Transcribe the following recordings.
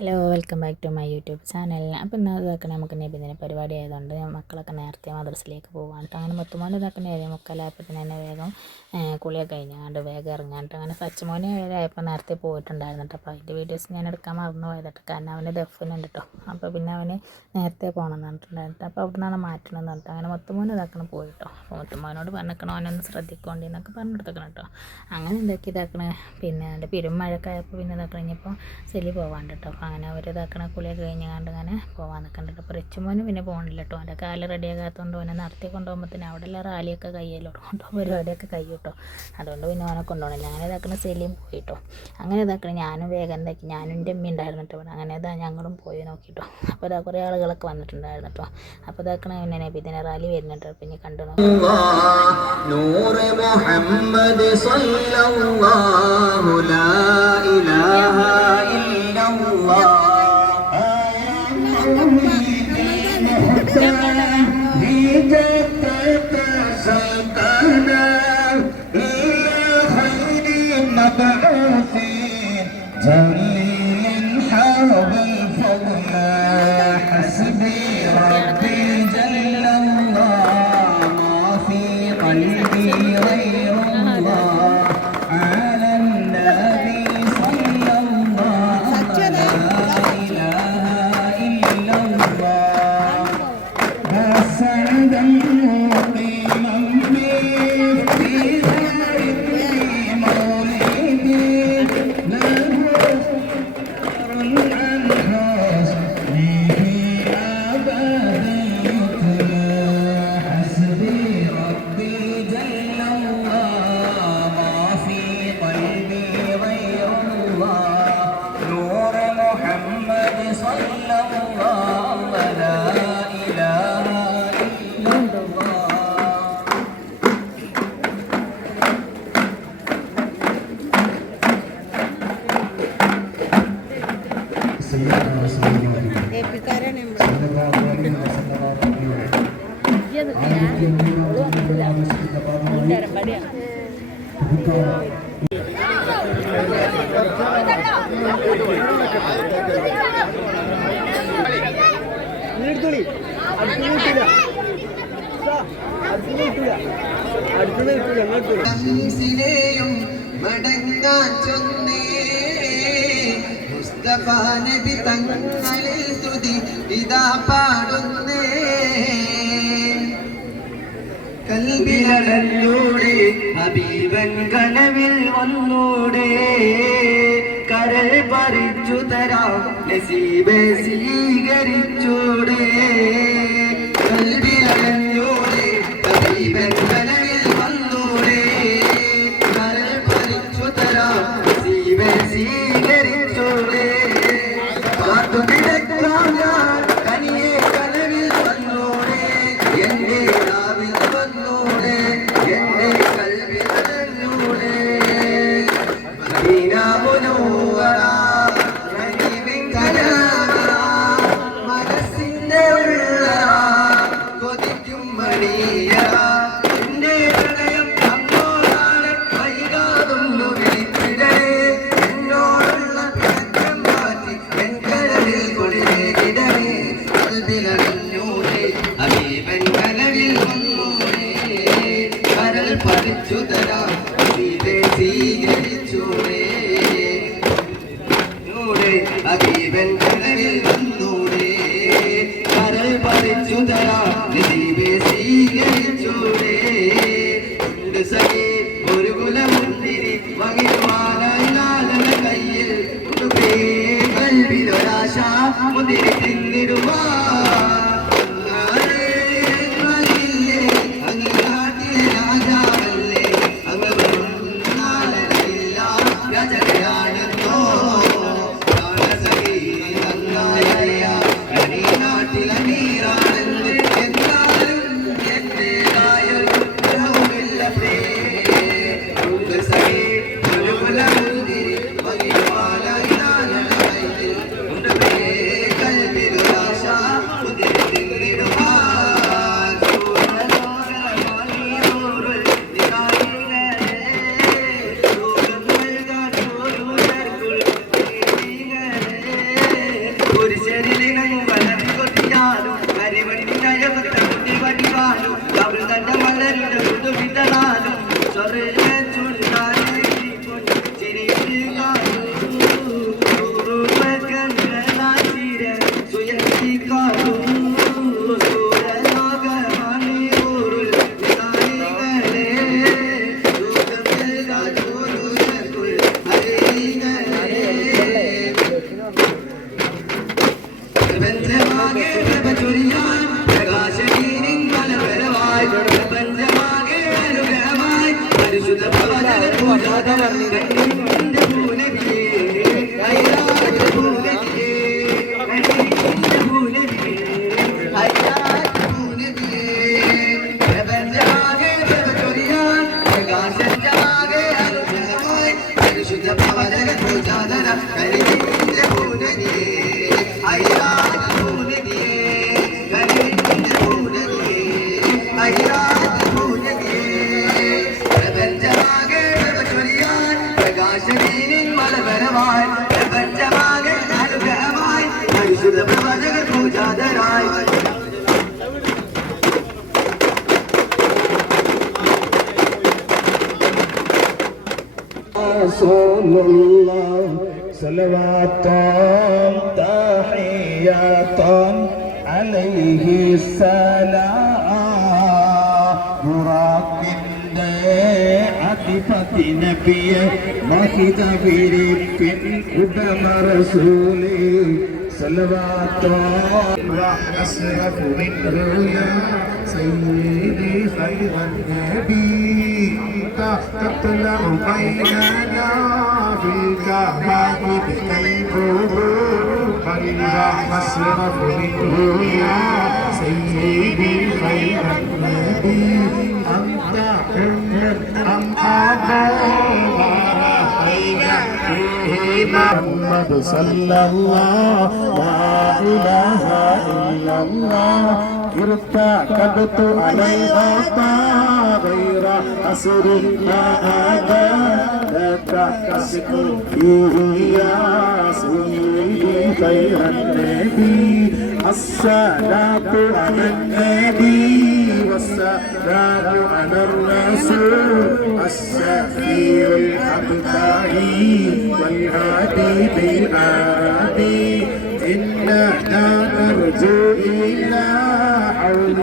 Hello, welcome back to my YouTube channel. അപ്പോൾ ഇന്നത് ഇതാക്കണേ നമുക്ക് നബിദിന പരിപാടി ആയതുകൊണ്ട് മക്കളൊക്കെ നേരത്തെ മദ്രസയിലേക്ക് പോകാനിട്ട് അങ്ങനെ മുത്തുമോൻ ഇതാക്കണേ 7:45 തന്നെ വേഗം കുളിയൊക്കെ കഴിഞ്ഞാണ്ട് വേഗം ഇറങ്ങാനിട്ട് അങ്ങനെ സച്ചുമോന് ആയപ്പോൾ നേരത്തെ പോയിട്ടുണ്ടായിരുന്നു കേട്ടോ. അപ്പോൾ അതിൻ്റെ വീഡിയോസ് ഞാൻ എടുക്കാൻ മറന്നു പോയതിട്ട്, കാരണം അവന് ദഫിനുണ്ട് കേട്ടോ. അപ്പോൾ പിന്നെ അവന് നേരത്തെ പോകണം എന്ന് പറഞ്ഞിട്ടുണ്ടായിരുന്നു. അപ്പോൾ അവിടെ നിന്നാണ് മാറ്റണമെന്ന് പറഞ്ഞിട്ട് അങ്ങനെ മുത്തുമോൻ ഇതാക്കണം പോയിട്ടോ. അപ്പോൾ മുത്തുമോനോട് പറഞ്ഞിരിക്കണം അവനൊന്ന് ശ്രദ്ധിക്കൊണ്ടി എന്നൊക്കെ പറഞ്ഞെടുത്തേക്കണം കേട്ടോ. അങ്ങനെ ഇതാക്കണേ പിന്നെ എൻ്റെ പെരുമഴയൊക്കെ ആയപ്പോൾ പിന്നെ ഇതാക്കണം ഇനിയിപ്പോൾ ചെല്ലി പോകാണ്ട് കേട്ടോ. അങ്ങനെ അവർ ഇതാക്കണ കുളിയൊക്കെ കഴിഞ്ഞാണ്ട് അങ്ങനെ പോകാൻ നിൽക്കണ്ടിട്ട്. അപ്പോൾ റിച്ചുമോനും പിന്നെ പോകണില്ല കേട്ടോ. അവൻ്റെ കാല് റെഡിയാകാത്തതുകൊണ്ട് അവനെ നടത്തി കൊണ്ടുപോകുമ്പോഴത്തേന് അവിടെ എല്ലാം റാലിയൊക്കെ കയ്യല്ലോ കൊണ്ടുപോകും, പരിപാടിയൊക്കെ കഴിയൂട്ടോ. അതുകൊണ്ട് പിന്നെ അവനെ കൊണ്ടുപോകണില്ല. അങ്ങനെ ഇതാക്കണ സെലിയും പോയിട്ടോ. അങ്ങനെ ഇതാക്കണ ഞാനും വേഗം എന്താക്കി, ഞാനും എൻ്റെ അമ്മ ഉണ്ടായിരുന്നു കേട്ടോ. അങ്ങനെ ഇതാ ഞങ്ങളും പോയി നോക്കിട്ടോ. അപ്പോൾ ഇതാ കുറേ ആളുകളൊക്കെ വന്നിട്ടുണ്ടായിരുന്നു കേട്ടോ. അപ്പോൾ ഇതാക്കണ പിന്നെ നബിദിന റാലി വരുന്നുണ്ട്. പിന്നെ കണ്ടു നോക്കാം. മടങ്ങാൻ ചൊന്നേ മുസ്തഫ നബി തങ്ങളിൽ സ്തുതി ഇതാ പാടുന്നേ. കൽബിലൂടെ ഹബീബൻ കനവിൽ വന്നൂടെ, കരൾ പറിച്ചു തരാം നസീബെ സ്വീകരിച്ചൂടെ. കൽബിലൂടെ ഹബീബൻ കനവിൽ വന്നൂടെ, കരൾ പറിച്ചു തരാം നസീബെ സ്വീകരിച്ചൂടെ. പാട്ടു കിടക്കാം ഞാൻ കനിയെ കനവിൽ വന്നൂടെ, എന്റെ നാവിൽ വന്നൂടെ, എന്റെ കൽബിലൂടെ. മദീന മുനവ്വറ നബിയിൻ കലാമ, മനസ്സിന്റെ ഉള്ളറ കൊതിക്കും മണിയറ. എന്റെ ഹൃദയം അങ്ങോട്ടാണ്, വൈകാതൊന്നു വിളിച്ചിടേ. എന്നോടുള്ള പിണക്കം മാറ്റി എൻ കരളിൽ കുളിരേകിടേ. കൽബിലൂടെ ഹബീബൻ കനവിൽ വന്നൂടെ, കരൾ പറിച്ചു തരാം നബിയെ സ്വീകരിച്ചൂടെ. ഹബീബൻ കനവിൽ വന്നൂടെ, കരൾ പറിച്ചു തരാം നബിയെ സ്വീകരിച്ചൂടെ. സഖി ഒരു കുലമുന്തിരി വകിടുവാനാലന കയ്യിൽ കൽവിലൊരാശ മുന്തിരി തിന്നിടുവാ. കൽവിലൊരാശ കുരിശരിലിണങ്ങും വളരി കൊത്തിയാലും കരിവണ്ടിനയവത്ത കുട്ടി വടിവാലും കവിൾ തന്റെ മലരുടെ വിടലാലും ചൊറിയ ചുണ്ടായി ചിരിച്ചു കാണും സുയത്തി കാണും رسول الله صلوات تحيات عليه السلام براق عاطفة نبي ماخذ بريق قدم رسولي صلوات وأشرف منه يا سيدي خير النبي تطلع بيننا في الكعبة بكيفه خير أشرف منه يا سيدي خير النبي أنت أم أبا محمد صلى الله لا إله إلا الله ارتكبت عليها غير أسر لا أبا لك أسكن فيه يا سيدي خير النبي الصلاة على النبي والسلام على الرسول الشفيع الأبدعي والهادي بالآبي إنا نرجو إلى حول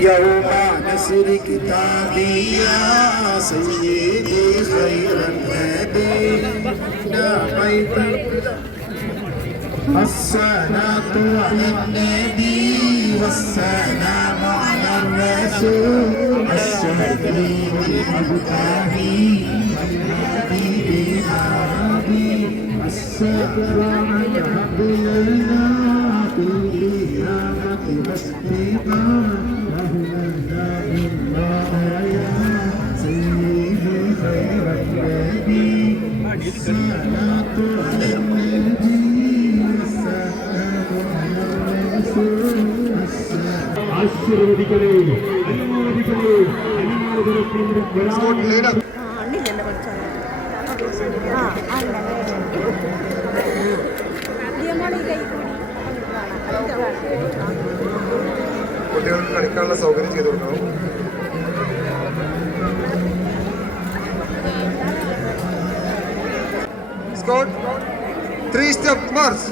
يوم نشر كتابي يا سيدي خير الهدي نبيت الصلاة على النبي والسلام على الرسول الشفيع الأبدعي والهادي بالآبي السلام على لنا في القيامة مسجدا وهنا الله يا سيدي خير النبي الصلاة على النبي والسلام على الرسول ആശീർവദിക്കണേ അനുമോദിക്കണേ കുട്ടികൾക്ക് കളിക്കാനുള്ള സൗകര്യം ചെയ്തു കൊടുക്കണം. Scott 3 step march.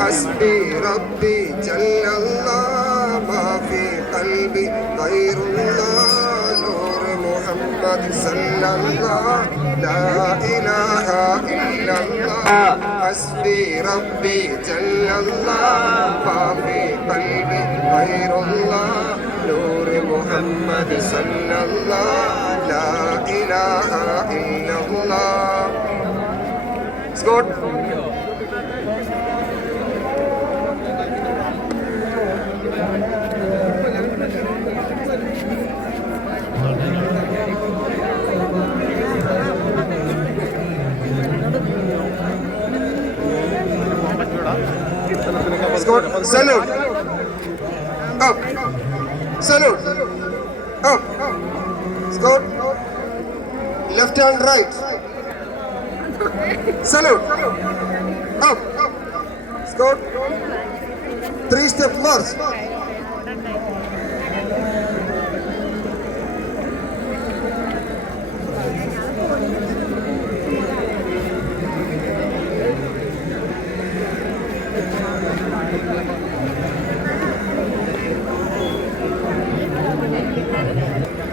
حسبي ربي جل الله ما في قلبي غير الله نور محمد صلى الله لا إله إلا الله حسبي ربي جل الله ما في قلبي غير الله نور محمد صلى الله لا إله إلا الله. Scott. Scott, salute. Up. Salute. Up. Scott. Left hand right. Salute. Up. Scout. 3-step march.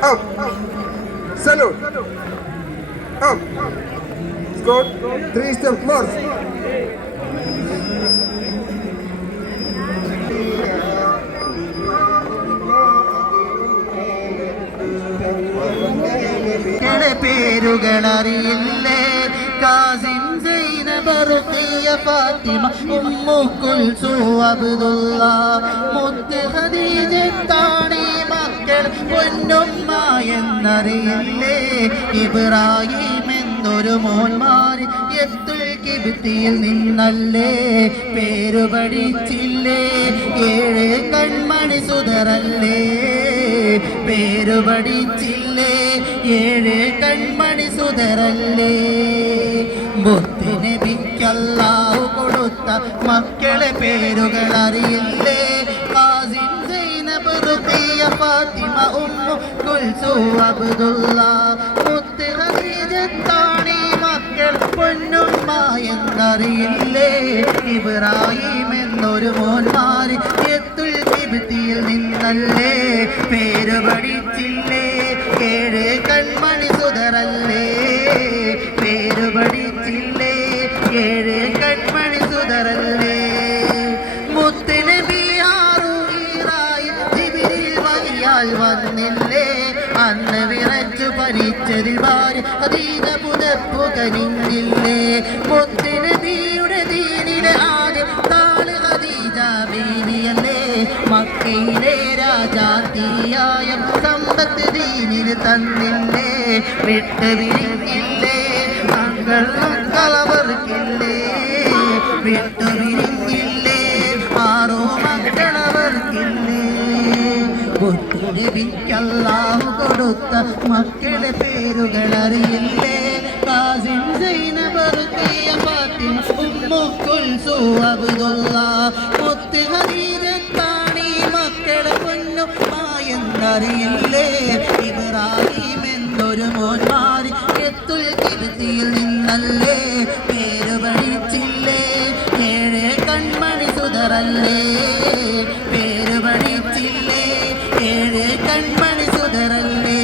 Up. Salute. Up. Scout. 3-step march. പേരുകളറിയില്ലേ കാസിം സൈനബ് റുഖിയ ഫാത്തിമ ഉമ്മു കുൽസൂം അബ്ദുള്ള മുത്ത് ഖദീജത്താണി മക്കൾ പൊന്നുമ്മ എന്നറിയില്ലേ ഇബ്രാഹിം എന്നൊരു മോൻമാര് എത്തുൽ കിബ്തിയിൽ നിന്നല്ലേ പേരു പഠിച്ചില്ലേ 7 കൺമണി സുതറല്ലേ പേരു പഠിച്ചില്ലേ 7 കൺമണി സുതറല്ലേ മുത്തുനബിക്കല്ലാഹു കൊടുത്ത മക്കളെ പേരുകൾ അറിയില്ലേ കാസിം സൈനബ് റുഖിയ ഫാത്തിമ ഉമ്മു കുൽസൂം അബ്ദുള്ള മുത്ത് ഖദീജത്താണി മക്കൾ പൊന്നുമ്മ എന്നറിയില്ലേ ഇബ്രാഹിം എന്നൊരു മോൻമാര് എത്തുൽ കിബ്തിയിൽ നിന്നല്ലേ പേര് പഠിച്ചില്ലേ 7 കൺമണി സുതറല്ലേ പേര് പഠിച്ചില്ലേ 7 കൺമണി സുതറല്ലേ മുത്തുനബി ഹാറൂനായി ജിബ്രീൽ വഹിയാൽ വന്നില്ലേ അന്ന് വിറച്ചു പരിച്ചതിൽ ഭാര്യ ഖദീജ പുതപ്പു കനിഞ്ഞില്ലേ മുത്തുനബിയുടെ ദീനിലെ ആദ്യ താള് ഖദീജ ബീവിയല്ലേ മക്കയിലെ രാജാത്തിയായ സമ്പത്ത് ദീനിൽ തന്നില്ലേ വിട്ട് വിരിഞ്ഞില്ലേ മക്കളവർക്കില്ലേ വിട്ടു വിരിഞ്ഞില്ലേ 6 മക്കളവർക്കില്ലേ മുത്തുനബിക്കല്ലാഹു കൊടുത്ത മക്കളുടെ പേരുകൾ അറിയില്ലേ കാസിം സൈനബ് റുഖിയ ഫാത്തിമ ഉമ്മു കുൽസൂം അബ്ദുള്ള മുത്ത് ഖദീജത്താണി മക്കളെ പൊന്നുമ്മ എന്നറിയില്ലേ ഇബ്രാഹിം എന്നൊരു മോൻമാര് എത്തുൽ കിബ്തിയിൽ നിന്നല്ലേ പേര് പഠിച്ചില്ലേ 7 കൺമണി സുതറല്ലേ പേര് പഠിച്ചില്ലേ 7 കൺമണി സുതറല്ലേ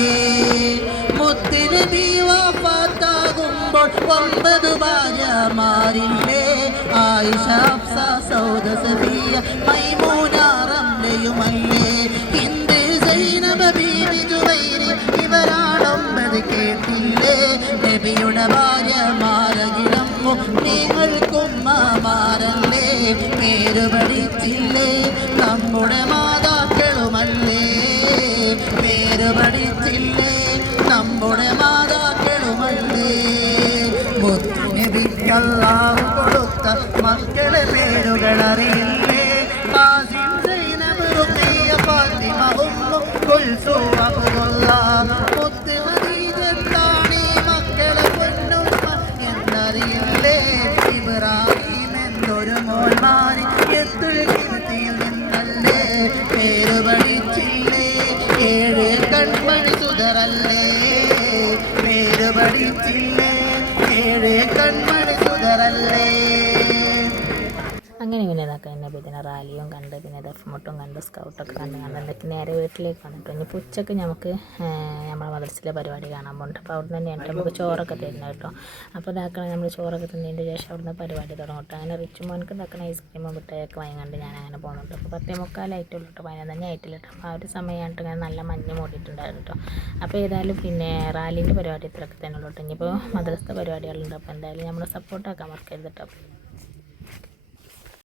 മുത്തുനബി വഫാത്താകുമ്പോൾ 9 ഭാര്യമാരില്ലേ ആയിഷ ഹഫ്സ സൗദ സഫിയ മൈമൂന റംലയുമല്ലേ ഹിന്ദ് സൈനബ് ബീവി ജുബൈർ ഇവരാണ് 9 കേട്ടില്ലേ നബിയുടെ ഭാര്യമാരകിലും നിങ്ങൾക്കുമ്മമാരല്ലേ പേര് പഠിച്ചില്ലേ നമ്മുടെ മാതാക്കളുമല്ലേ പേര് പഠിച്ചില്ലേ നമ്മുടെ മാതാക്കളുമല്ലേ മുത്തുനബിക്കല്ലാഹു കൊടുത്ത മക്കളെ പേരുകൾ അറിയില്ലേ കാസിം സൈനബ് റുഖിയ ഫാത്തിമ ഉമ്മു കുൽസൂം അബ്ദുള്ള മുത്ത് ഖദീജത്താണി മക്കളെ പൊന്നുമ്മ എന്നറിയില്ലേ ഇബ്രാഹിം എന്നൊരു മോൻമാര് എത്തുൽ കിബ്തിയിൽ നിന്നല്ലേ പേര് പഠിച്ചില്ലേ 7 കൺമണി സുതറല്ലേ പേര് പഠിച്ചില്ലേ 7 കൺമണി സുതറല്ലേ അങ്ങനെ പിന്നെ ഇതൊക്കെ തന്നെ പിന്നെ റാലിയും കണ്ട് പിന്നെ ദഫ്മുട്ടും കണ്ട് സ്കൗട്ടൊക്കെ കണ്ട് കണ്ടിട്ട് നേരെ വീട്ടിലേക്ക് വന്നിട്ട് ഇനി ഉച്ചയ്ക്ക് നമുക്ക് നമ്മളെ മദ്രസയിലെ പരിപാടി കാണാൻ പോകുന്നുണ്ട് അപ്പോൾ അവിടെ നിന്ന് തന്നെയാണ് നമുക്ക് ചോറൊക്കെ തരുന്നത് കേട്ടോ അപ്പോൾ ഇതാക്കണം നമ്മൾ ചോറൊക്കെ തിന്നതിൻ്റെ ശേഷം അവിടുന്ന് പരിപാടി തുടങ്ങും കേട്ടോ അങ്ങനെ റിച്ച് മോനക്ക് ഇതാക്കണം ഐസ്ക്രീമും മിഠായിയൊക്കെ വാങ്ങിക്കൊണ്ട് ഞാൻ അങ്ങനെ പോകുന്നുണ്ട് അപ്പോൾ 10:45 ആയിട്ടുള്ളൂ കേട്ടോ 11 ആയിട്ടില്ല കേട്ടോ അപ്പോൾ ആ ഒരു സമയമായിട്ട് ഇങ്ങനെ നല്ല മഞ്ഞ് മൂടിയിട്ടുണ്ടായിരുന്നു കേട്ടോ അപ്പോൾ ഏതായാലും പിന്നെ റാലീൻ്റെ പരിപാടി ഇത്രയൊക്കെ തന്നെ ഉള്ളൂ കേട്ടോ ഇനിയിപ്പോൾ മദ്രസത്തെ പരിപാടികളുണ്ട് അപ്പോൾ എന്തായാലും നമ്മൾ സപ്പോർട്ടാക്കാൻ മറക്കരുത് കേട്ടോ.